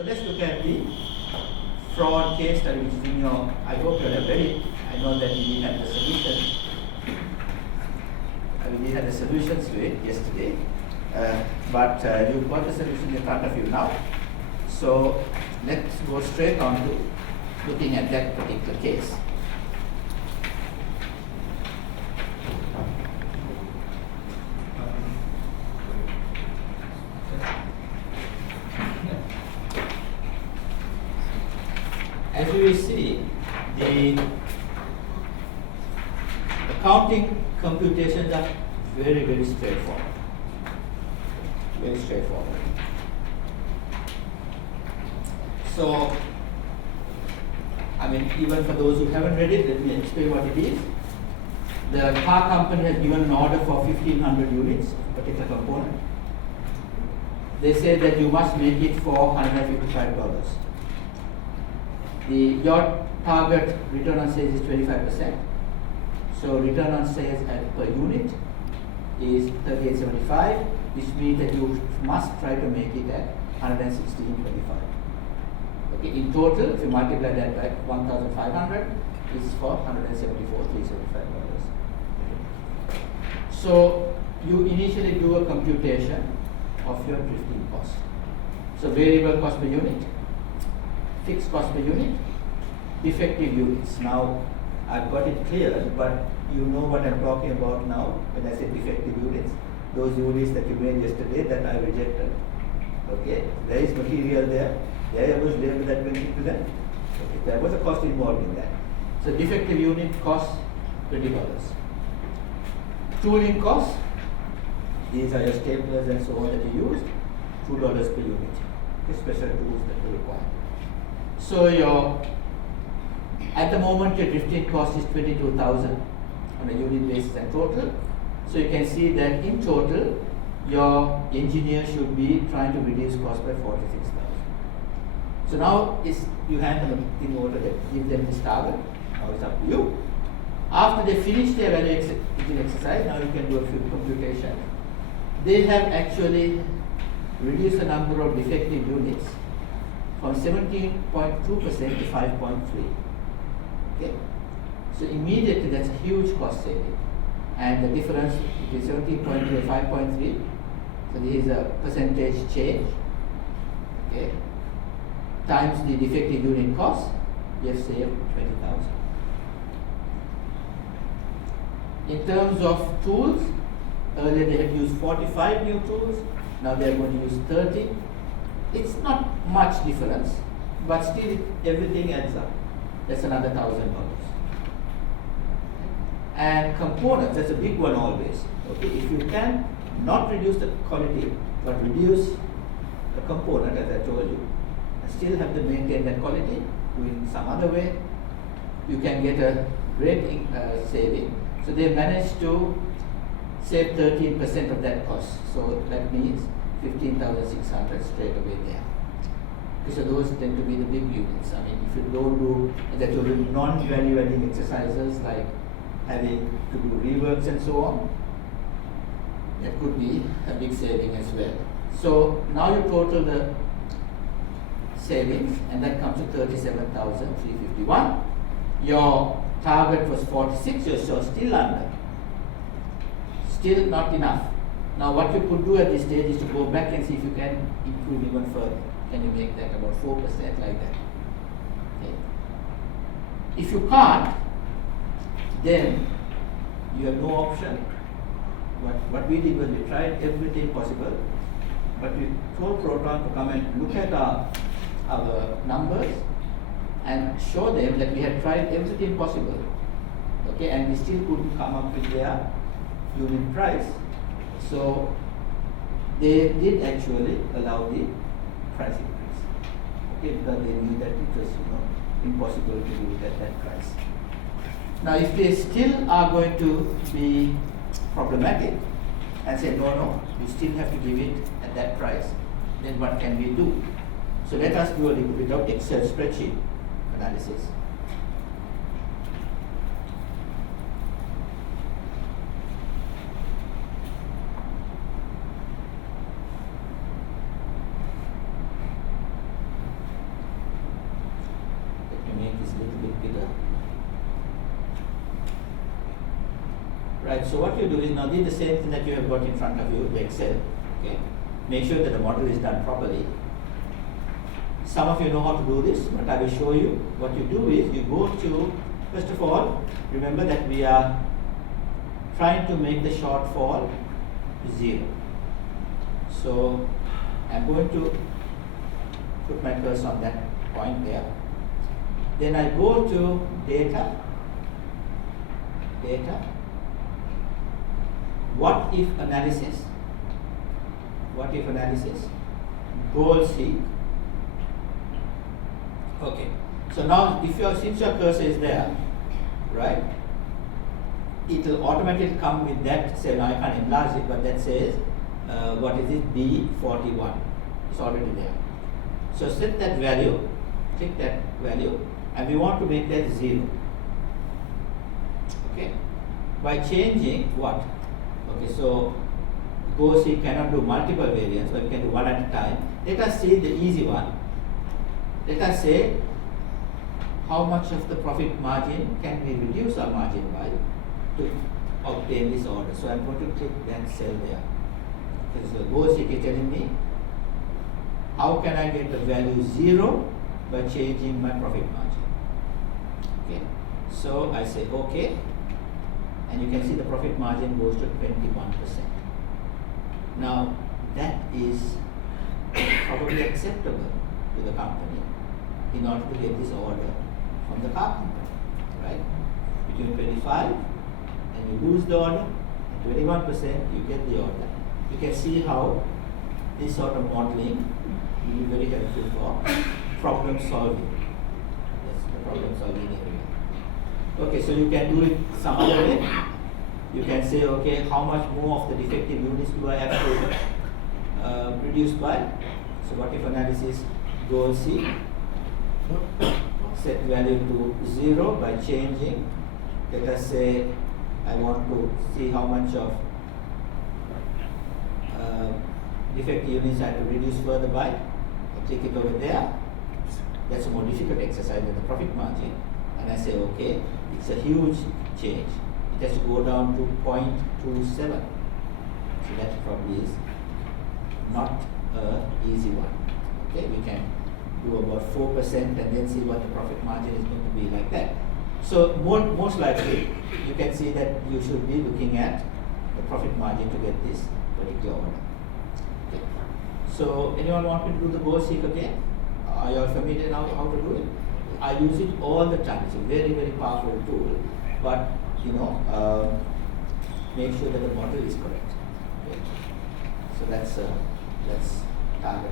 So let's look at the fraud case study, which is in your, I hope you have read it. I know that we didn't have the solution. We didn't have the solutions to it yesterday, but you've got the solution in front of you now. So let's go straight on to looking at that particular case. As you will see, the accounting computations are very, very straightforward. Very straightforward. So, I mean, even for those who haven't read it, let me explain what it is. The car company has given an order for 1,500 units of a particular component. They say that you must make it for $155. Your target return on sales is 25%. So return on sales per unit is $38.75, which means that you must try to make it at $116.25. Okay, in total, if you multiply that by 1,500, it's for $174,375. So you initially do a computation of your drifting cost. So variable cost per unit, fixed cost per unit, defective units. Now, I've got it clear, but you know what I'm talking about now when I say defective units. Those units that you made yesterday that I rejected. Okay, there is material there. There was labor that went into that. Okay, there was a cost involved in that. So defective unit costs $20. Tooling costs, these are your staplers and so on that you used, $2 per unit. Okay, special tools that you require. So at the moment your drifting cost is $22,000 on a unit basis and total. So you can see that in total your engineer should be trying to reduce cost by $46,000. So now you hand them in order to give them this target. Now it's up to you. After they finish their value engine exercise, now you can do a few computations. They have actually reduced the number of defective units from 17.2% to 5.3%. Okay? So immediately that's a huge cost saving. And the difference between 17.2 and 5.3, so this is a percentage change. Okay? Times the defective unit cost, you have saved 20,000. In terms of tools, earlier they had used 45 new tools, now they are going to use 30. It's not much difference, but still everything adds up. That's another $1,000. And components, that's a big one always. Okay, if you can not reduce the quality, but reduce the component, as I told you, and still have to maintain that quality, doing some other way, you can get a great saving. So they managed to save 13% of that cost. So that means 15,600 straight away there. Okay, so those tend to be the big units. I mean, if you don't do, as I told you, non-value adding exercises like having to do reworks and so on, that could be a big saving as well. So now you total the savings, and that comes to 37,351. Your target was 46, so still under. Still not enough. Now what you could do at this stage is to go back and see if you can improve even further. Can you make that about 4% like that? Okay. If you can't, then you have no option. What we did was we tried everything possible, but we told Proton to come and look at our numbers and show them that we had tried everything possible. Okay, and we still couldn't come up with their unit price. So they did actually allow the price increase. Okay, because they knew that it was impossible to do it at that price. Now if they still are going to be problematic and say no, you still have to give it at that price, then what can we do? So let us do a little bit of Excel spreadsheet analysis. bigger. Right, so what you do is now do the same thing that you have got in front of you, the Excel. Okay, make sure that the model is done properly. Some of you know how to do this, but I will show you. What you do is you go to, first of all, remember that we are trying to make the shortfall 0. So I'm going to put my cursor on that point there. Then I go to data, what if analysis, goal seek. Okay, so now since your cursor is there, right, it will automatically come with that cell. Now I can't enlarge it, but that says what is it, B41. It's already there. So set that value, click that value, and we want to make that 0. Okay, by changing what? Okay, so go see cannot do multiple variants, but we can do one at a time. Let us see the easy one. Let us say how much of the profit margin can we reduce our margin by to obtain this order. So I'm going to click that cell there. Okay, so go seek is telling me how can I get the value 0 by changing my profit margin. Okay, so I say okay, and you can see the profit margin goes to 21%. Now that is probably acceptable to the company in order to get this order from the car company, right? Between 25 and you lose the order, and 21% you get the order. You can see how this sort of modeling will be very helpful for problem solving. That's the problem solving area. Okay, so you can do it some other way. You can say, okay, how much more of the defective units do I have to reduce by? So what if analysis, goal C, set value to 0 by changing. Let us say I want to see how much of defective units I have to reduce further by. I click it over there. That's a more difficult exercise than the profit margin. And I say, okay, it's a huge change. It has to go down to 0.27. So that probably is not an easy one. Okay, we can do about 4% and then see what the profit margin is going to be like that. So most likely you can see that you should be looking at the profit margin to get this particular order. Okay. So anyone want me to do the goal seek again? Are you all familiar now how to do it? I use it all the time. It's a very, very powerful tool, but make sure that the model is correct. Okay. So that's target